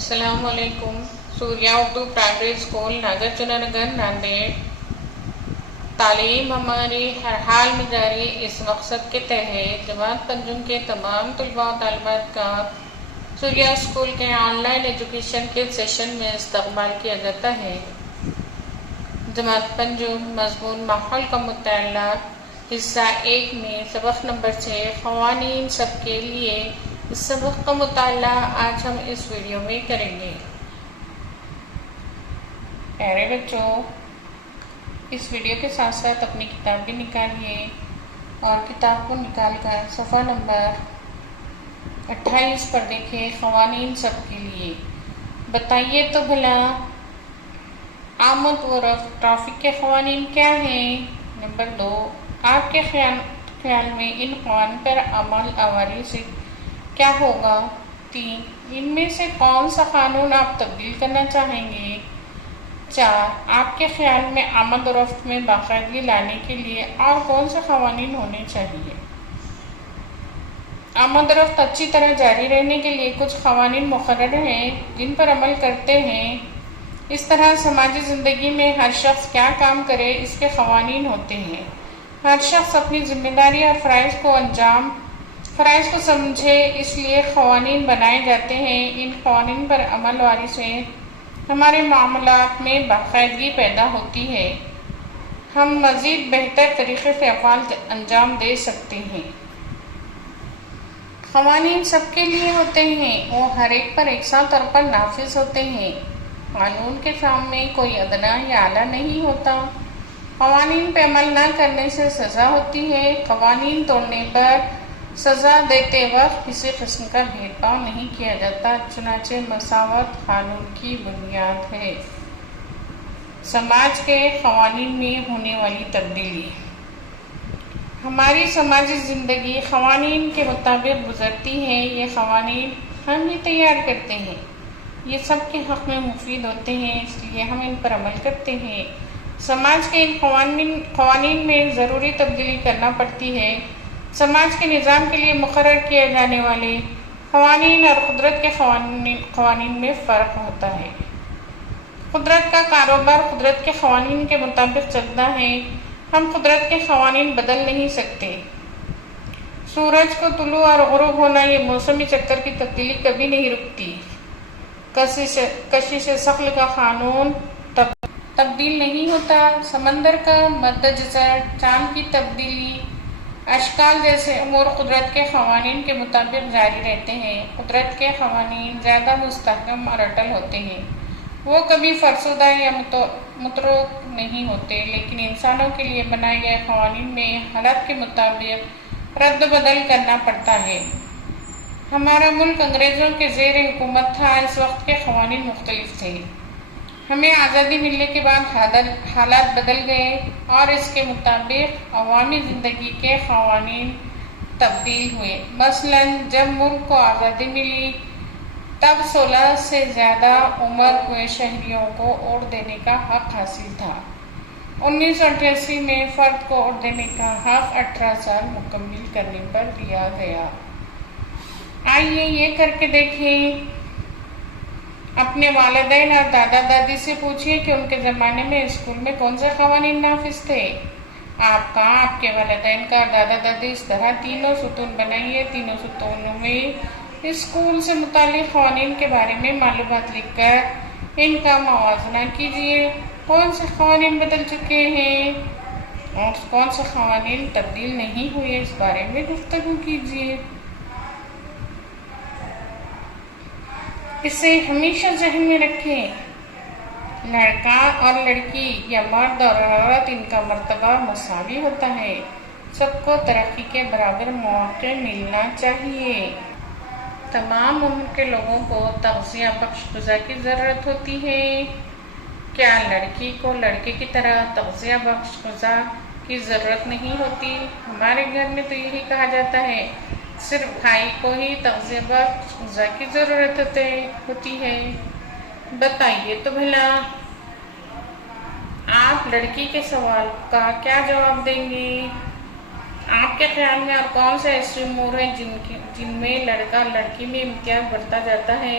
السلام علیکم۔ سوریہ Urdu primary school Nagar چنار نگر ناندیڑ۔ تعلیم ہماری ہر حال میں جاری اس مقصد کے تحت جماعت پنجم کے تمام طلباء و طالبات کا سوریہ اسکول کے آن لائن ایجوکیشن کے سیشن میں استقبال کیا جاتا ہے۔ جماعت پنجم مضمون ماحول کا مطالعہ حصہ 1 میں سبق نمبر 6 قوانین سب کے لیے، اس سبق کا مطالعہ آج ہم اس ویڈیو میں کریں گے۔ پیارے بچوں، اس ویڈیو کے ساتھ ساتھ اپنی کتاب بھی نکالیے اور کتاب کو نکال کر صفحہ نمبر 28 پر دیکھیں۔ قوانین سب کے لیے، بتائیے تو بھلا آمد و رفت ٹریفک کے قوانین کیا ہیں؟ نمبر 2، آپ کے خیال میں ان قوانین پر عمل آوری سے کیا ہوگا؟ 3، ان میں سے کون سا قانون آپ تبدیل کرنا چاہیں گے؟ 4، آپ کے خیال میں آمد و رفت میں باقاعدگی لانے کے لیے اور کون سے قوانین ہونے چاہیے؟ آمد و رفت اچھی طرح جاری رہنے کے لیے کچھ قوانین مقرر ہیں جن پر عمل کرتے ہیں۔ اس طرح سماجی زندگی میں ہر شخص کیا کام کرے اس کے قوانین ہوتے ہیں۔ ہر شخص اپنی ذمہ داری اور فرائض کو سمجھے، اس لیے قوانین بنائے جاتے ہیں۔ ان قوانین پر عمل آوری سے ہمارے معاملات میں باقاعدگی پیدا ہوتی ہے، ہم مزید بہتر طریقے سے افعال انجام دے سکتے ہیں۔ قوانین سب کے لیے ہوتے ہیں، وہ ہر ایک پر یکساں طور پر نافذ ہوتے ہیں۔ قانون کے سامنے کوئی ادنا یا اعلیٰ نہیں ہوتا۔ قوانین پہ عمل نہ کرنے سے سزا ہوتی ہے۔ قوانین توڑنے پر سزا دیتے وقت کسی قسم کا بھید بھاؤ نہیں کیا جاتا، چنانچہ مساوات قانون کی بنیاد ہے۔ سماج کے قوانین میں ہونے والی تبدیلی۔ ہماری سماجی زندگی قوانین کے مطابق گزرتی ہے۔ یہ قوانین ہم ہی تیار کرتے ہیں، یہ سب کے حق میں مفید ہوتے ہیں، اس لیے ہم ان پر عمل کرتے ہیں۔ سماج کے ان قوانین میں ضروری تبدیلی کرنا پڑتی ہے۔ سماج کے نظام کے لیے مقرر کیے جانے والے قوانین اور قدرت کے قوانین میں فرق ہوتا ہے۔ قدرت کا کاروبار قدرت کے قوانین کے مطابق چلتا ہے، ہم قدرت کے قوانین بدل نہیں سکتے۔ سورج کو طلوع اور غروب ہونا، یہ موسمی چکر کی تبدیلی کبھی نہیں رکتی۔ کشش ثقل کا قانون تبدیل نہیں ہوتا۔ سمندر کا مد جزر، چاند کی تبدیلی، اشکال جیسے امور قدرت کے قوانین کے مطابق جاری رہتے ہیں۔ قدرت کے قوانین زیادہ مستحکم اور اٹل ہوتے ہیں، وہ کبھی فرسودہ یا متروک نہیں ہوتے، لیکن انسانوں کے لیے بنائے گئے قوانین میں حالات کے مطابق رد و بدل کرنا پڑتا ہے۔ ہمارا ملک انگریزوں کے زیر حکومت تھا، اس وقت کے قوانین مختلف تھے۔ ہمیں آزادی ملنے کے بعد حالات بدل گئے اور اس کے مطابق عوامی زندگی کے قوانین تبدیل ہوئے۔ مثلا جب ملک کو آزادی ملی تب 16 سے زیادہ عمر ہوئے شہریوں کو ووٹ دینے کا حق حاصل تھا۔ 1988 میں فرد کو ووٹ دینے کا حق 18 سال مکمل کرنے پر دیا گیا۔ آئیے یہ کر کے دیکھیں۔ اپنے والدین اور دادا دادی سے پوچھئے کہ ان کے زمانے میں اسکول میں کون سے قوانین نافذ تھے۔ آپ کا، آپ کے والدین کا اور دادا دادی، اس طرح تینوں ستون بنائیے۔ تینوں ستونوں میں اسکول سے متعلق قوانین کے بارے میں معلومات لکھ کر ان کا موازنہ کیجیے۔ کون سے قوانین بدل چکے ہیں اور کون سے قوانین تبدیل نہیں ہوئے، اس بارے میں گفتگو کیجیے۔ اسے ہمیشہ ذہن میں رکھیں، لڑکا اور لڑکی یا مرد اور عورت، ان کا مرتبہ مساوی ہوتا ہے۔ سب کو ترقی کے برابر مواقع ملنا چاہیے۔ تمام عمر کے لوگوں کو تغذیہ بخش غذا کی ضرورت ہوتی ہے۔ کیا لڑکی کو لڑکے کی طرح تغذیہ بخش غذا کی ضرورت نہیں ہوتی؟ ہمارے گھر میں تو یہی کہا جاتا ہے، صرف بھائی کو ہی تغذیہ بخش غذا کی ضرورت ہوتی ہے۔ بتائیے تو بھلا آپ لڑکی کے سوال کا کیا جواب دیں گے؟ آپ کے خیال میں اور کون سے ایسے امور ہیں جن میں لڑکا لڑکی میں امتیاز بڑھتا جاتا ہے؟